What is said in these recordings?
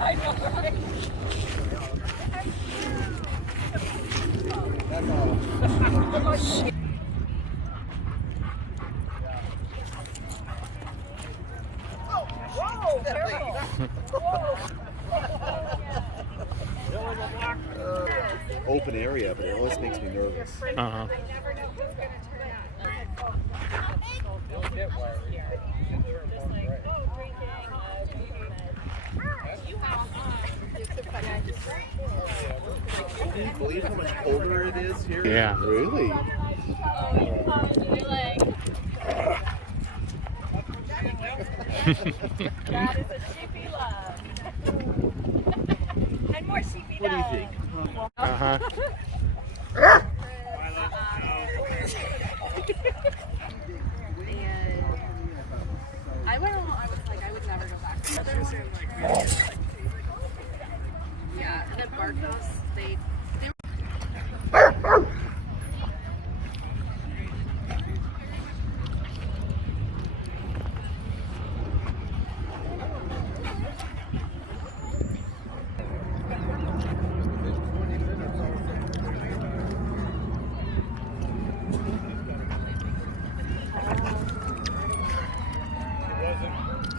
I know, right? That's all. Oh, shit. Whoa, careful. Whoa. Open area, but it always makes me nervous. I never know who's going to turn out. You'll get worried. Can you believe how much colder it is here? Yeah. Really? That is a sheepy love. And more sheepy What do you think? Uh-huh. I went along, I was like, I would never go back. Yeah, and at Bark House, they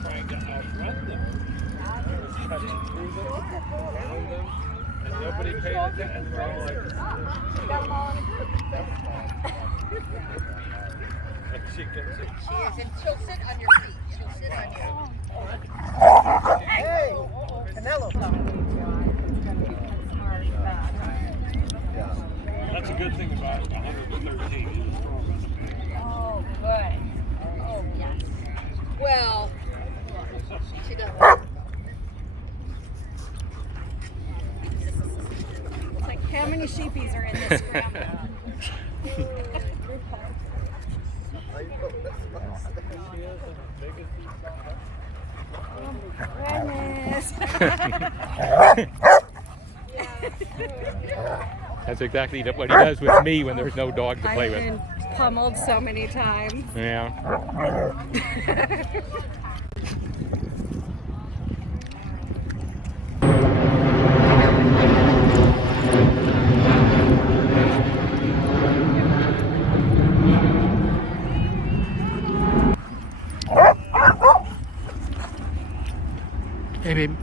Trying to outrun them. He was cutting through them, around them, and nobody paid attention. We're all like, and she can sit. She is, and she'll sit on your feet. She'll sit on you. Hey! Canelo! Yeah. That's a good thing about 113. He's strong on the big. Oh, good. Oh, yes. Well, she does. It's like, how many sheepies are in this scramble? That's exactly what he does with me when there's no dog to play I've with. been pummeled so many times. Yeah. Hey, babe.